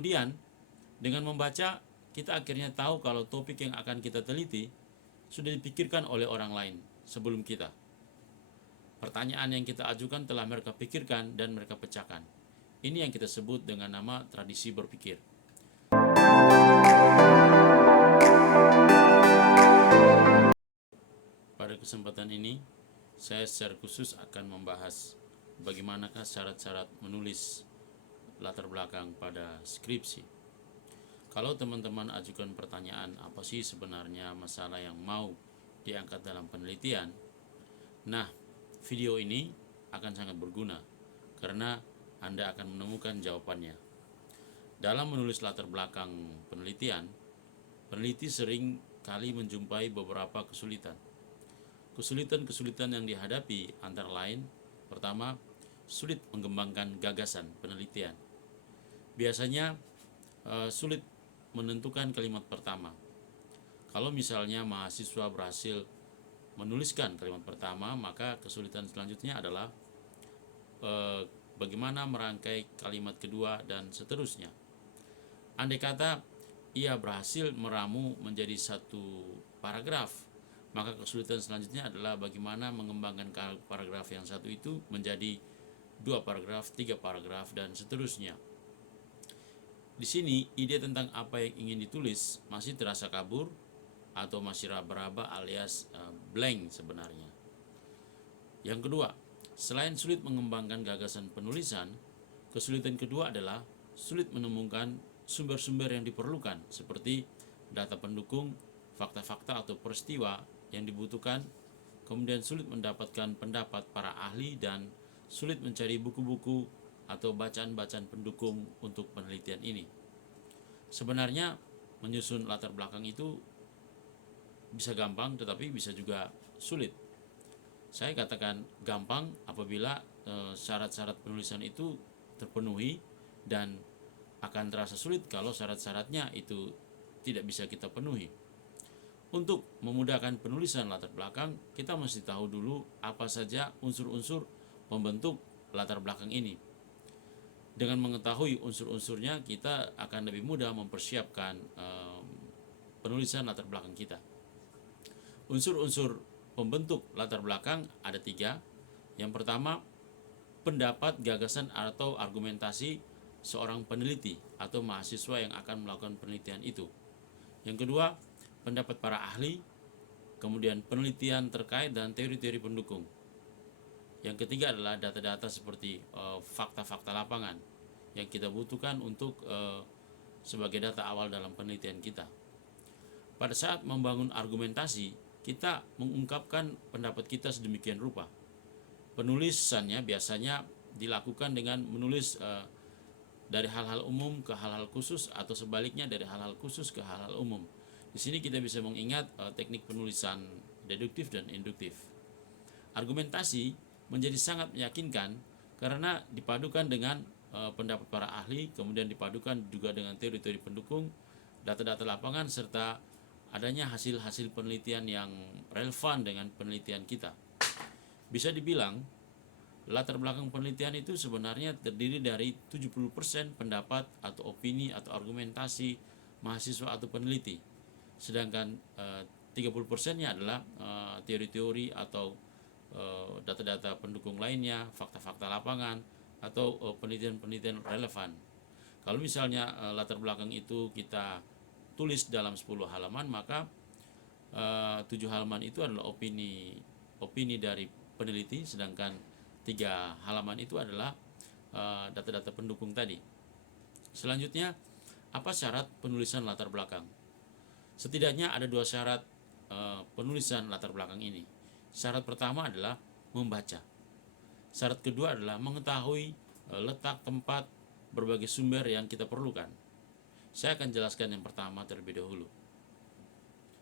Kemudian dengan membaca kita akhirnya tahu kalau topik yang akan kita teliti sudah dipikirkan oleh orang lain sebelum kita. Pertanyaan yang kita ajukan telah mereka pikirkan dan mereka pecahkan. Ini yang kita sebut dengan nama tradisi berpikir. Pada kesempatan ini, saya secara khusus akan membahas bagaimanakah syarat-syarat menulis latar belakang pada skripsi. Kalau teman-teman ajukan pertanyaan apa sih sebenarnya masalah yang mau diangkat dalam penelitian, nah video ini akan sangat berguna karena Anda akan menemukan jawabannya. Dalam menulis latar belakang penelitian, peneliti sering kali menjumpai beberapa kesulitan. Kesulitan-kesulitan yang dihadapi antara lain, pertama, sulit mengembangkan gagasan penelitian. Biasanya sulit menentukan kalimat pertama. Kalau misalnya mahasiswa berhasil menuliskan kalimat pertama, maka kesulitan selanjutnya adalah bagaimana merangkai kalimat kedua dan seterusnya. Andai kata ia berhasil meramu menjadi satu paragraf, maka kesulitan selanjutnya adalah bagaimana mengembangkan paragraf yang satu itu menjadi 2 paragraf, 3 paragraf, dan seterusnya. Di sini ide tentang apa yang ingin ditulis masih terasa kabur atau masih raba-raba alias blank sebenarnya. Yang kedua, selain sulit mengembangkan gagasan penulisan, kesulitan kedua adalah sulit menemukan sumber-sumber yang diperlukan seperti data pendukung, fakta-fakta atau peristiwa yang dibutuhkan, kemudian sulit mendapatkan pendapat para ahli dan sulit mencari buku-buku atau bacaan-bacaan pendukung untuk penelitian ini. Sebenarnya menyusun latar belakang itu bisa gampang tetapi bisa juga sulit. Saya katakan gampang apabila syarat-syarat penulisan itu terpenuhi, dan akan terasa sulit kalau syarat-syaratnya itu tidak bisa kita penuhi. Untuk memudahkan penulisan latar belakang, kita mesti tahu dulu apa saja unsur-unsur pembentuk latar belakang ini. Dengan mengetahui unsur-unsurnya, kita akan lebih mudah mempersiapkan penulisan latar belakang kita. Unsur-unsur pembentuk latar belakang ada 3. Yang pertama, pendapat, gagasan, atau argumentasi seorang peneliti atau mahasiswa yang akan melakukan penelitian itu. Yang kedua, pendapat para ahli, kemudian penelitian terkait dan teori-teori pendukung. Yang ketiga adalah data-data seperti fakta-fakta lapangan yang kita butuhkan untuk sebagai data awal dalam penelitian kita. Pada saat membangun argumentasi, kita mengungkapkan pendapat kita sedemikian rupa. Penulisannya biasanya dilakukan dengan menulis dari hal-hal umum ke hal-hal khusus atau sebaliknya dari hal-hal khusus ke hal-hal umum. Di sini kita bisa mengingat teknik penulisan deduktif dan induktif. Argumentasi menjadi sangat meyakinkan karena dipadukan dengan pendapat para ahli, kemudian dipadukan juga dengan teori-teori pendukung, data-data lapangan, serta adanya hasil-hasil penelitian yang relevan dengan penelitian kita. Bisa dibilang latar belakang penelitian itu sebenarnya terdiri dari 70% pendapat atau opini atau argumentasi mahasiswa atau peneliti. Sedangkan 30%-nya adalah teori-teori atau data-data pendukung lainnya, fakta-fakta lapangan, atau penelitian-penelitian relevan. Kalau misalnya latar belakang itu kita tulis dalam 10 halaman, maka 7 halaman itu adalah opini dari peneliti, sedangkan 3 halaman itu adalah data-data pendukung tadi. Selanjutnya, apa syarat penulisan latar belakang? Setidaknya ada 2 syarat penulisan latar belakang ini. Syarat pertama adalah membaca. Syarat kedua adalah mengetahui letak tempat berbagai sumber yang kita perlukan. Saya akan jelaskan yang pertama terlebih dahulu.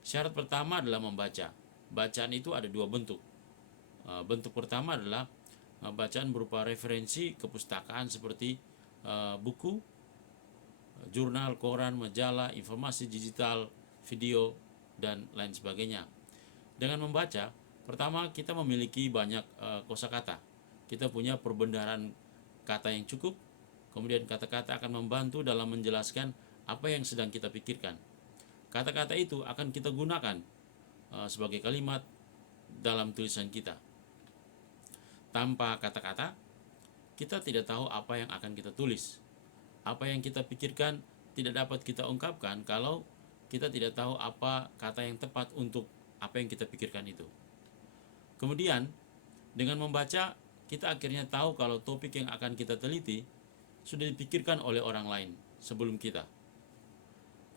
Syarat pertama adalah membaca. Bacaan itu ada 2 bentuk. Bentuk pertama adalah bacaan berupa referensi kepustakaan seperti buku, jurnal, koran, majalah, informasi digital, video, dan lain sebagainya. Dengan membaca, pertama kita memiliki banyak kosakata. Kita punya perbendaharaan kata yang cukup, Kemudian kata-kata akan membantu dalam menjelaskan apa yang sedang kita pikirkan. Kata-kata itu akan kita gunakan sebagai kalimat dalam tulisan kita. Tanpa kata-kata, kita tidak tahu apa yang akan kita tulis. Apa yang kita pikirkan tidak dapat kita ungkapkan kalau kita tidak tahu apa kata yang tepat untuk apa yang kita pikirkan itu. Kemudian, dengan membaca, kita akhirnya tahu kalau topik yang akan kita teliti sudah dipikirkan oleh orang lain sebelum kita.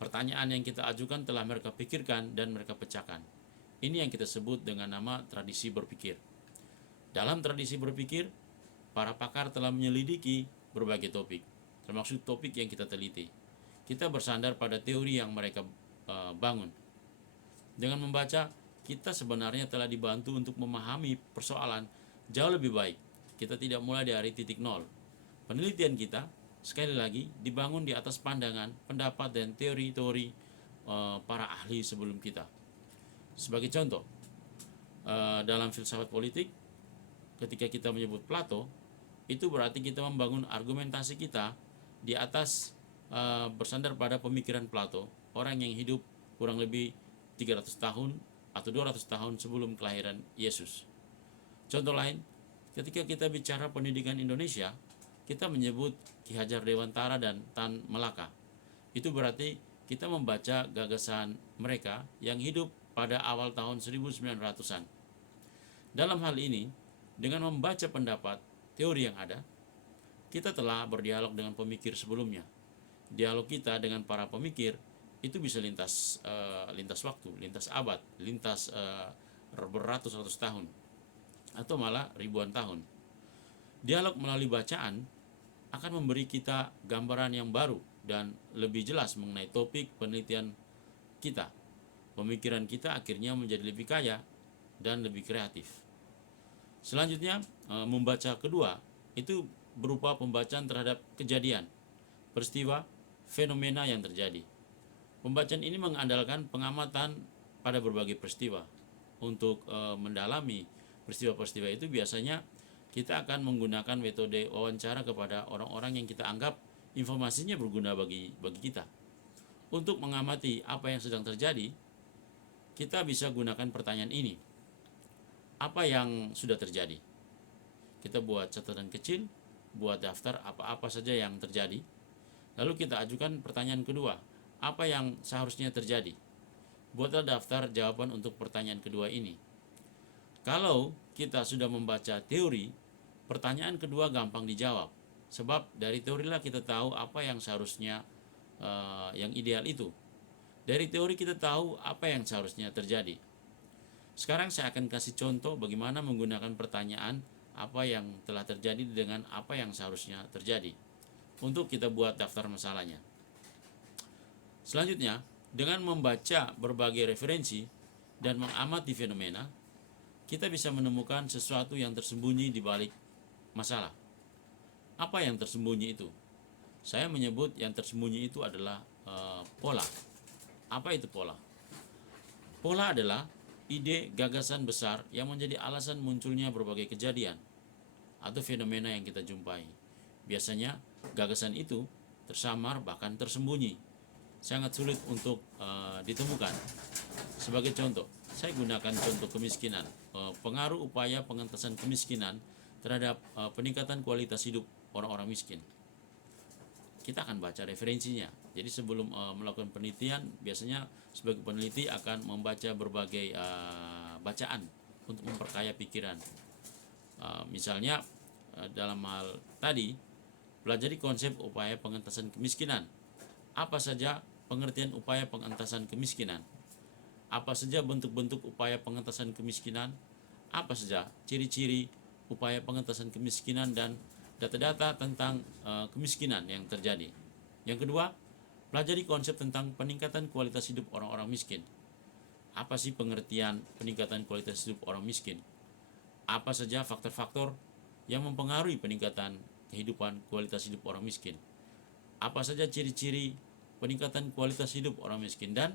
Pertanyaan yang kita ajukan telah mereka pikirkan dan mereka pecahkan. Ini yang kita sebut dengan nama tradisi berpikir. Dalam tradisi berpikir, para pakar telah menyelidiki berbagai topik, termasuk topik yang kita teliti. Kita bersandar pada teori yang mereka bangun. Dengan membaca, kita sebenarnya telah dibantu untuk memahami persoalan jauh lebih baik. Kita tidak mulai dari titik nol. Penelitian kita, sekali lagi, dibangun di atas pandangan, pendapat, dan teori-teori para ahli sebelum kita. Sebagai contoh, dalam filsafat politik, ketika kita menyebut Plato, itu berarti kita membangun argumentasi kita di atas bersandar pada pemikiran Plato, orang yang hidup kurang lebih 300 tahun atau 200 tahun sebelum kelahiran Yesus. Contoh lain, ketika kita bicara pendidikan Indonesia, kita menyebut Ki Hajar Dewantara dan Tan Malaka. Itu berarti kita membaca gagasan mereka yang hidup pada awal tahun 1900-an. Dalam hal ini, dengan membaca pendapat teori yang ada, kita telah berdialog dengan pemikir sebelumnya. Dialog kita dengan para pemikir itu bisa lintas waktu, lintas abad, lintas beratus-ratus tahun, atau malah ribuan tahun. Dialog melalui bacaan akan memberi kita gambaran yang baru dan lebih jelas mengenai topik penelitian kita. Pemikiran kita akhirnya menjadi lebih kaya dan lebih kreatif. Selanjutnya, membaca kedua itu berupa pembacaan terhadap kejadian, peristiwa, fenomena yang terjadi. Pembacaan ini mengandalkan pengamatan pada berbagai peristiwa. Untuk mendalami peristiwa-peristiwa itu biasanya kita akan menggunakan metode wawancara kepada orang-orang yang kita anggap informasinya berguna bagi kita. Untuk mengamati apa yang sedang terjadi, kita bisa gunakan pertanyaan ini. Apa yang sudah terjadi? Kita buat catatan kecil, buat daftar apa-apa saja yang terjadi. Lalu kita ajukan pertanyaan kedua, apa yang seharusnya terjadi? Buatlah daftar jawaban untuk pertanyaan kedua ini. Kalau kita sudah membaca teori, pertanyaan kedua gampang dijawab. Sebab dari teorilah kita tahu apa yang seharusnya yang ideal itu. Dari teori kita tahu apa yang seharusnya terjadi. Sekarang saya akan kasih contoh bagaimana menggunakan pertanyaan apa yang telah terjadi dengan apa yang seharusnya terjadi. Untuk kita buat daftar masalahnya. Selanjutnya, dengan membaca berbagai referensi dan mengamati fenomena, kita bisa menemukan sesuatu yang tersembunyi di balik masalah. Apa yang tersembunyi itu? Saya menyebut yang tersembunyi itu adalah pola. Apa itu pola? Pola adalah ide gagasan besar yang menjadi alasan munculnya berbagai kejadian atau fenomena yang kita jumpai. Biasanya gagasan itu tersamar bahkan tersembunyi, sangat sulit untuk ditemukan. Sebagai contoh, saya gunakan contoh kemiskinan. Pengaruh upaya pengentasan kemiskinan terhadap peningkatan kualitas hidup orang-orang miskin. Kita akan baca referensinya. Jadi sebelum melakukan penelitian, biasanya sebagai peneliti akan membaca berbagai bacaan untuk memperkaya pikiran. Misalnya dalam hal tadi, pelajari konsep upaya pengentasan kemiskinan. Apa saja pengertian upaya pengentasan kemiskinan? Apa saja bentuk-bentuk upaya pengentasan kemiskinan? Apa saja ciri-ciri upaya pengentasan kemiskinan dan data-data tentang kemiskinan yang terjadi? Yang kedua, pelajari konsep tentang peningkatan kualitas hidup orang-orang miskin. Apa sih pengertian peningkatan kualitas hidup orang miskin? Apa saja faktor-faktor yang mempengaruhi peningkatan kehidupan kualitas hidup orang miskin? Apa saja ciri-ciri peningkatan kualitas hidup orang miskin dan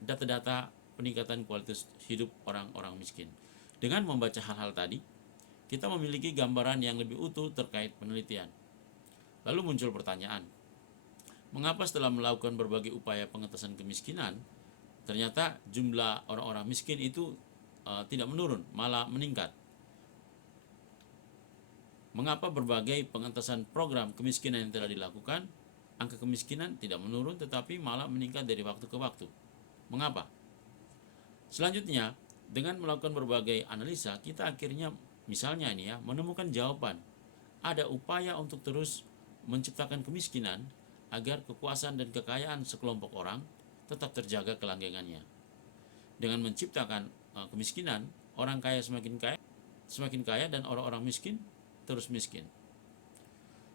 data-data peningkatan kualitas hidup orang-orang miskin. Dengan membaca hal-hal tadi, kita memiliki gambaran yang lebih utuh terkait penelitian. Lalu muncul pertanyaan, mengapa setelah melakukan berbagai upaya pengentasan kemiskinan, ternyata jumlah orang-orang miskin itu tidak menurun, malah meningkat? Mengapa berbagai pengentasan program kemiskinan yang telah dilakukan, angka kemiskinan tidak menurun tetapi malah meningkat dari waktu ke waktu? Mengapa? Selanjutnya, dengan melakukan berbagai analisa, kita akhirnya misalnya ini ya, menemukan jawaban. Ada upaya untuk terus menciptakan kemiskinan agar kekuasaan dan kekayaan sekelompok orang tetap terjaga kelanggengannya. Dengan menciptakan kemiskinan, orang kaya semakin kaya dan orang-orang miskin terus miskin.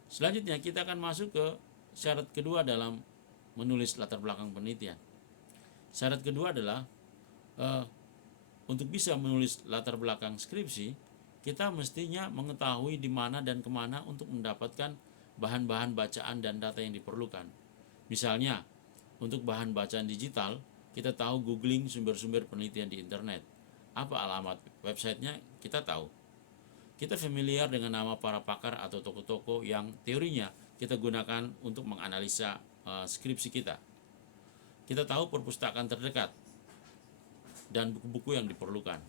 Selanjutnya kita akan masuk ke syarat kedua dalam menulis latar belakang penelitian. Syarat kedua adalah untuk bisa menulis latar belakang skripsi, kita mestinya mengetahui di mana dan kemana untuk mendapatkan bahan-bahan bacaan dan data yang diperlukan. Misalnya, untuk bahan bacaan digital, kita tahu googling sumber-sumber penelitian di internet. Apa alamat websitenya? Kita tahu. Kita familiar dengan nama para pakar atau tokoh-tokoh yang teorinya kita gunakan untuk menganalisa skripsi kita. Kita tahu perpustakaan terdekat dan buku-buku yang diperlukan.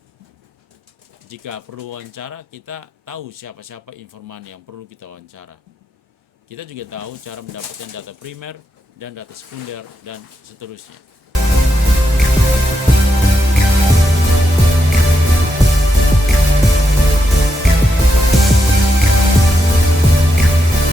Jika perlu wawancara, kita tahu siapa-siapa informan yang perlu kita wawancara. Kita juga tahu cara mendapatkan data primer dan data sekunder dan seterusnya.